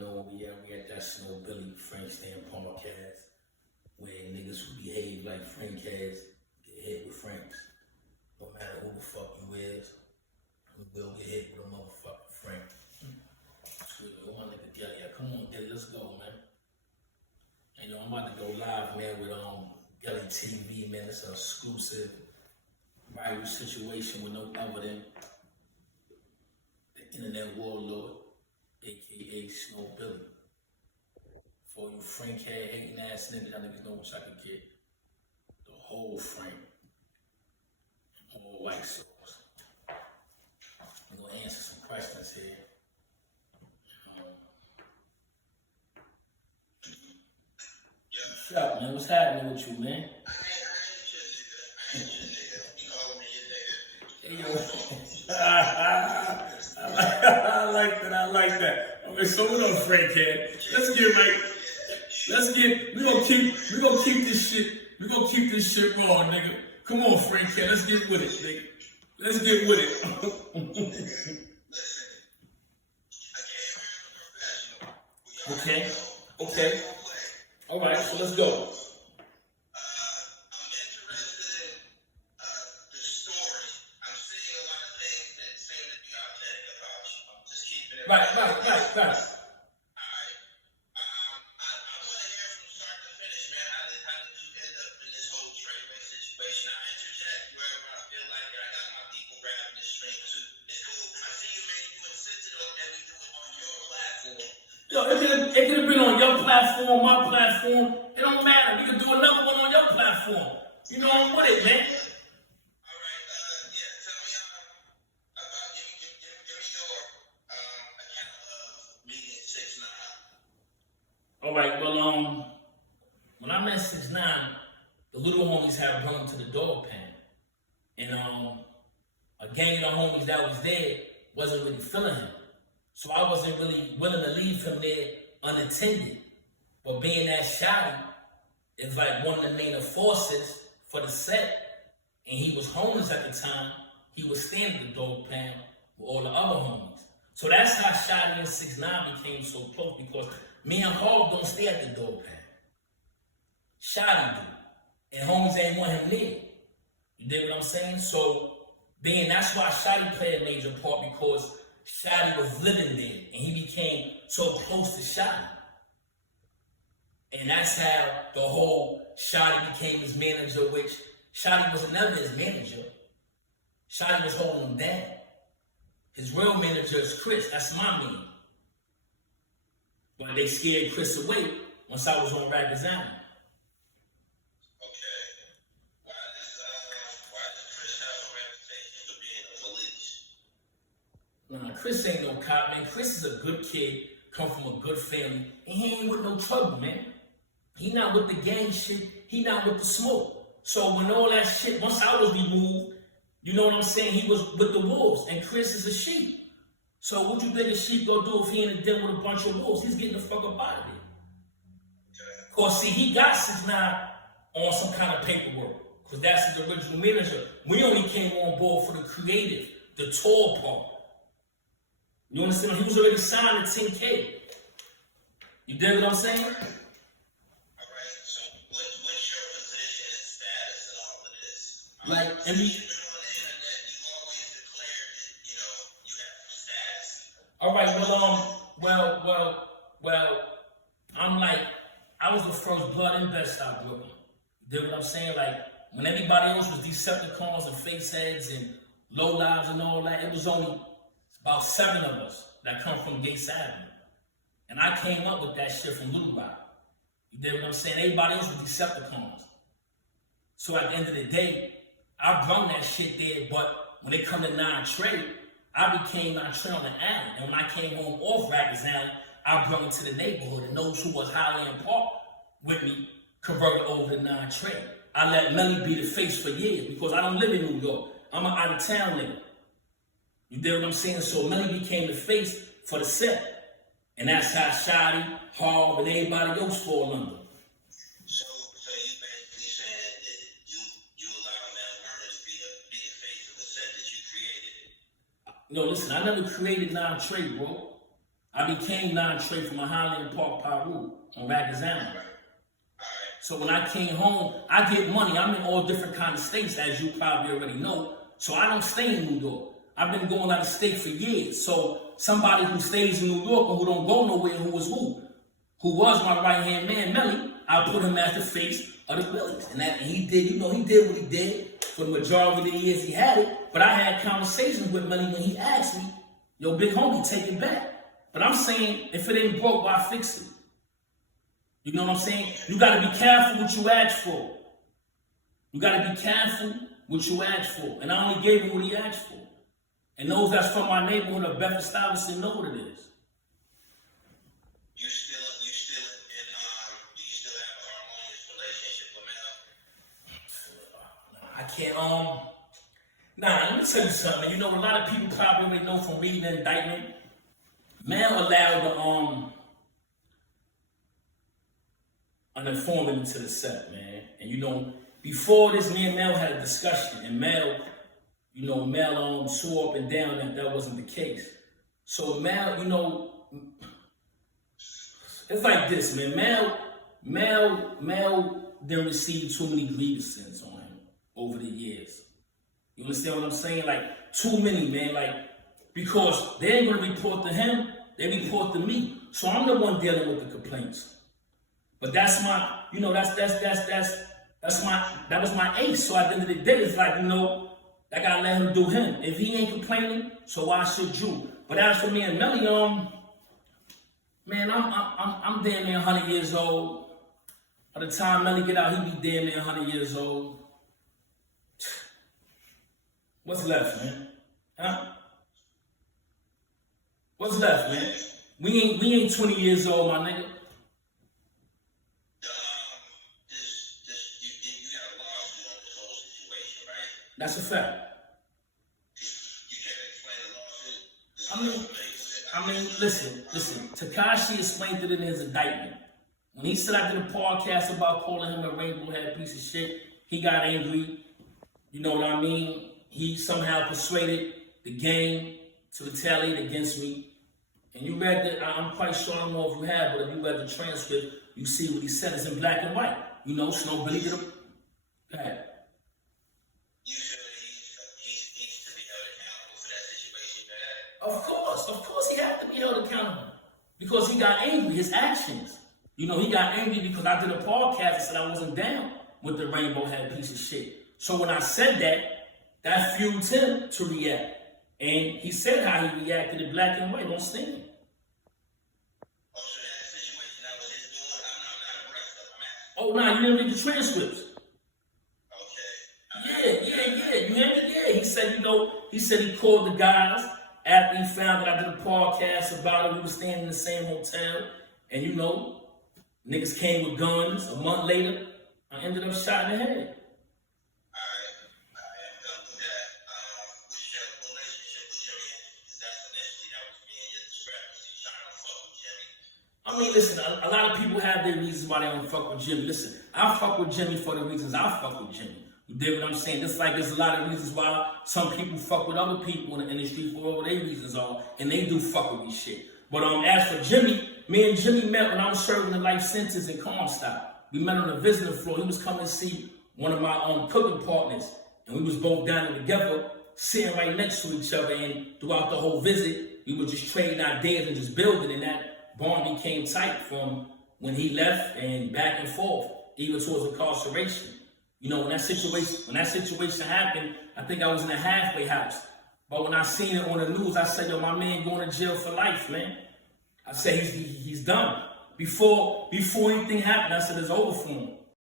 know we at that Snow Billy Frank Stan podcast where niggas who behave like Frank has get hit with Franks. No matter who the fuck you is, we will get hit with a motherfucking Frank. One nigga Gilly, come on, Gilly, let's go, man. And I'm about to go live, man, with Gilly TV, man. It's an exclusive viral situation with no other than the internet warlord, aka Snow Billy. For you Frank head hating ass niggas, y'all niggas know what I could get. The whole Frank. All white sauce. We're gonna answer some questions here. What's up, man? What's happening with you, man? I like that. I mean, so what up, Frank head? We gonna keep this shit raw, nigga. Come on, Frank head, let's get with it, nigga. Let's get with it. Okay. All right, so let's go. I'm interested in the story. I'm seeing a lot of things that seem to be authentic about you. I'm just keeping it Right. Alright. I want to hear from start to finish, man. How did you end up in this whole Treyway situation? I interject wherever I feel like it. I got my people rapping the stream too. It's cool. I see you, man. You insisted on that we do it on your platform. Yo, it could have been on your platform, my platform. It don't matter. We could do another one on your platform. You know I'm with it, man. Alright, tell me about give me your account of meeting 6ix9ine. All right, well, when I met 6ix9ine, the little homies had run him to the dog pen. And a gang of the homies that was there wasn't really feeling him. So I wasn't really willing to leave him there unattended. But being that Shotty is like one of the main enforcers for the set, and he was homeless at the time, he was staying at the dog pound with all the other homies. So that's how Shotty and 6ix9ine became so close, because me and Hov don't stay at the dog pound. Shotty do. And homies ain't want him there. You dig what I'm saying? So that's why Shotty played a major part, because Shotty was living there, and he became so close to Shotty. And that's how the whole Shotty became his manager, which Shotty was never his manager. Shotty was holding him down. His real manager is Chris. That's my man. But they scared Chris away once I was on Rikers Island. Why does Chris have a reputation for being a police? Nah, Chris ain't no cop, man. Chris is a good kid, come from a good family, and he ain't with no trouble, man. He not with the gang shit, he not with the smoke. So when all that shit, once I was removed, you know what I'm saying, he was with the wolves, and Chris is a sheep. So what you think a sheep gonna do if he in a den with a bunch of wolves? He's getting the fuck up out of there. Cause see, he got 6ix9ine on some kind of paperwork, cause that's his original manager. We only came on board for the creative, the tall part. You understand? He was already signed to 10K. You dig what I'm saying? Alright, so what's your position and status in all of this? Like, You've been on the internet, you've always declared that, you have status. all right, well, I'm like, I was the first blood in Bed-Stuy, Brooklyn. You dig what I'm saying? Like, when everybody else was Decepticons and Faceheads and Lowlives and all that, it was only about 7 of us that come from Gates Avenue. And I came up with that shit from Little Rock. You dig what I'm saying? Everybody else was Decepticons. So at the end of the day, I brung that shit there, but when it come to 9 Trey, I became 9 Trey on the alley. And when I came home off Rikers Island, I brought it to the neighborhood, and those who was Highland Park with me converted over to 9 Trey. I let Melly be the face for years, because I don't live in New York. I'm an out-of-town nigga. You dig what I'm saying? So Melly became the face for the set. And that's how Shotty, Hov, and everybody else fall under. So you basically saying that you allow Mel Ernest be the face of the set that you created? No, listen, I never created 9 Trey, bro. I became non-trade from a Highland Park, Peru, on Rikers Island. So when I came home, I get money. I'm in all different kind of states, as you probably already know. So I don't stay in New York. I've been going out of state for years. So somebody who stays in New York and who don't go nowhere, who was my right-hand man, Melly, I put him as the face of the village. And he did, he did what he did for the majority of the years he had it. But I had conversations with Melly when he asked me, yo, big homie, take it back. But I'm saying, if it ain't broke, why fix it? You know what I'm saying? You got to be careful what you ask for. You got to be careful what you ask for. And I only gave him what he asked for. And those that's from my neighborhood of Bedford Stuyvesant know what it is. You still do you still have a harmonious relationship with Mel? I can't, nah, let me tell you something. You know, a lot of people probably already know from reading the indictment, Mel allowed an informant into the set, man. And you know, before this, me and Mel had a discussion, and Mel swore up and down that wasn't the case. So Mel, it's like this, man. Mel didn't receive too many grievances on him over the years. You understand what I'm saying? Like, too many, man. Like, because they ain't gonna report to him, they report to me. So I'm the one dealing with the complaints. But that's my, that was my ace. So at the end of the day, it's like, I gotta let him do him. If he ain't complaining, so why should you? But as for me and Melly, man, I'm damn near 100 years old. By the time Melly get out, he be damn near 100 years old. What's left, man? Huh? What's left, man? We ain't 20 years old, my nigga. You got a lawsuit on this whole situation, right? That's a fact. You can't explain the lawsuit. I mean, listen. Tekashi explained it in his indictment. When he said I did a podcast about calling him a rainbow head piece of shit, he got angry. You know what I mean? He somehow persuaded the gang to retaliate against me. And you read that, I'm quite sure, I don't know if you have, but if you read the transcript, you see what he said. It's in black and white. Snow Billy did a... Go ahead. You feel that he needs to be held accountable for that situation that happened? Of course he had to be held accountable. Because he got angry, his actions. He got angry because I did a podcast and said I wasn't down with the rainbow head piece of shit. So when I said that fueled him to react. And he said how he reacted in black and white on Sting. Oh, so that situation that was his doing, I'm not abreast of him. Oh, nah, you didn't read the transcripts. Okay. Yeah. You heard it? Yeah. He said he called the guys after he found that I did a podcast about it. We were staying in the same hotel. And niggas came with guns. A month later, I ended up shot in the head. I mean, listen, a lot of people have their reasons why they don't fuck with Jimmy. Listen, I fuck with Jimmy for the reasons I fuck with Jimmy. You dig what I'm saying? Just like there's a lot of reasons why some people fuck with other people in the industry for whatever their reasons are, and they do fuck with this shit. But as for Jimmy, me and Jimmy met when I was serving a life sentence in Comstock. We met on the visiting floor. He was coming to see one of my cooking partners, and we was both down there together, sitting right next to each other. And throughout the whole visit, we were just trading ideas and just building, and that bond became tight from when he left and back and forth, even towards incarceration. When that situation happened, I think I was in a halfway house. But when I seen it on the news, I said, yo, my man going to jail for life, man. I said, he's done. Before anything happened, I said, it's over for him.